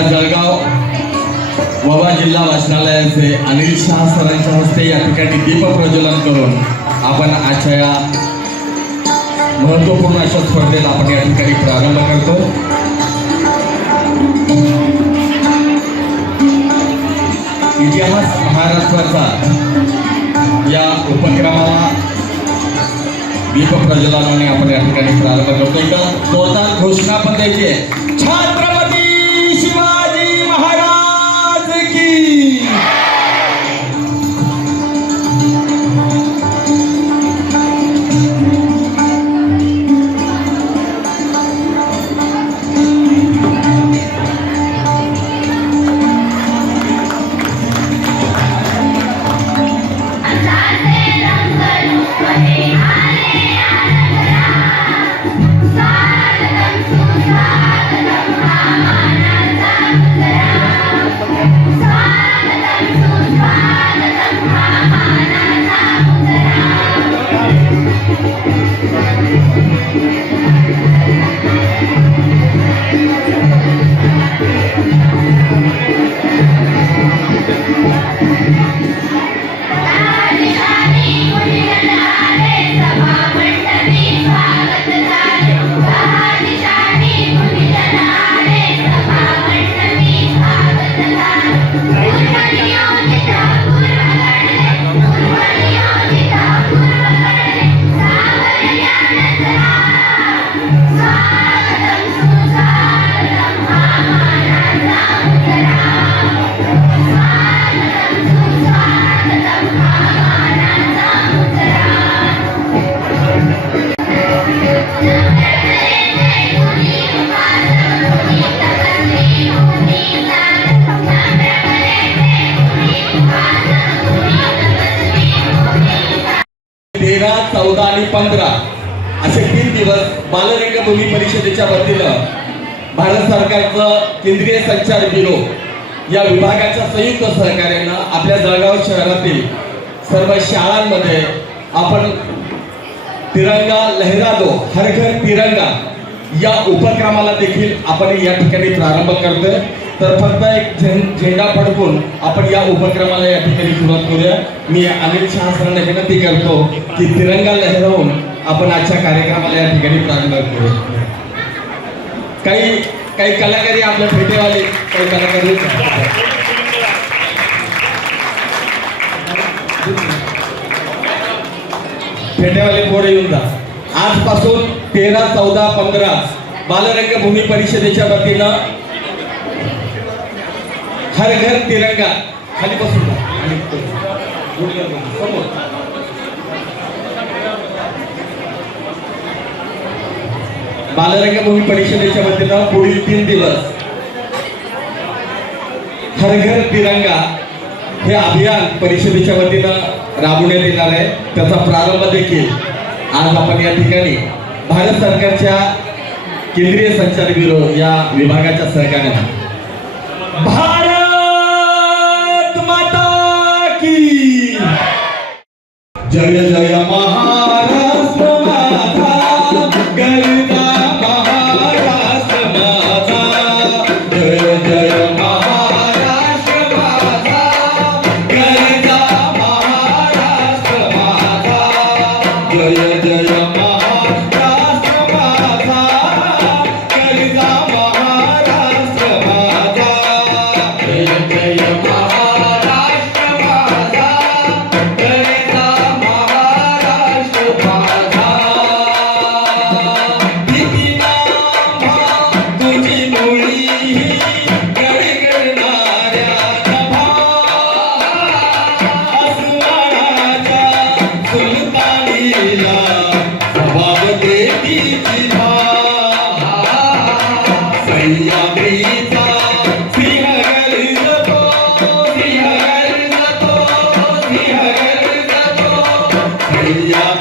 जळगाव वबा जिल्हा वाचनालयाचे अनिल शहा सरांच्या हस्ते या ठिकाणी दीप प्रज्वलन करून आपण आजच्या या महत्त्वपूर्ण अशा स्पर्धेला आपण या ठिकाणी प्रारंभ करतो. इतिहास महाराष्ट्राचा या उपक्रमाला दीप प्रज्वलनाने आपण या ठिकाणी प्रारंभ करतो. एकदा जोरदार घोषणा पण द्यायची छात्रपती Música चौदा आणि पंधरा. असे तीन दिवस बालरंगभूमी परिषदेच्या वतीनं भारत सरकारचं केंद्रीय संचार ब्युरो या विभागाच्या संयुक्त सहकार्यानं आपल्या जळगाव शहरातील सर्व शाळांमध्ये आपण तिरंगा लहरा दो हर घर तिरंगा या उपक्रमाला देखील आपण या ठिकाणी प्रारंभ करतोय. तर फक्त एक झें- झेंडा फडकून आपण या उपक्रमाला या ठिकाणी सुरुवात करूया. मी अनिल शहासरांना विनंती करतो की तिरंगा लहरवून आपण आजच्या कार्यक्रमाला या ठिकाणी प्रारंभ करूया. काही काही कलाकारी आपल्या भेटेवाले काही कलाकारी फेटेवाले पुढे येऊन जा. आजपासून तेरा चौदा पंधरा बालरंगभूमी परिषदेच्या वतीनं हर घर तिरंगा. खाली बसून बालरंगभूमी परिषदेच्या वतीनं पुढील तीन दिवस हर घर तिरंगा हे अभियान परिषदेच्या वतीनं राबवण्यात येणार आहे. त्याचा प्रारंभ देखील आज आपण या ठिकाणी भारत सरकारच्या केंद्रीय संचार ब्युरो या विभागाच्या सहकार्यानं भारत माता की जय जय महा Yeah.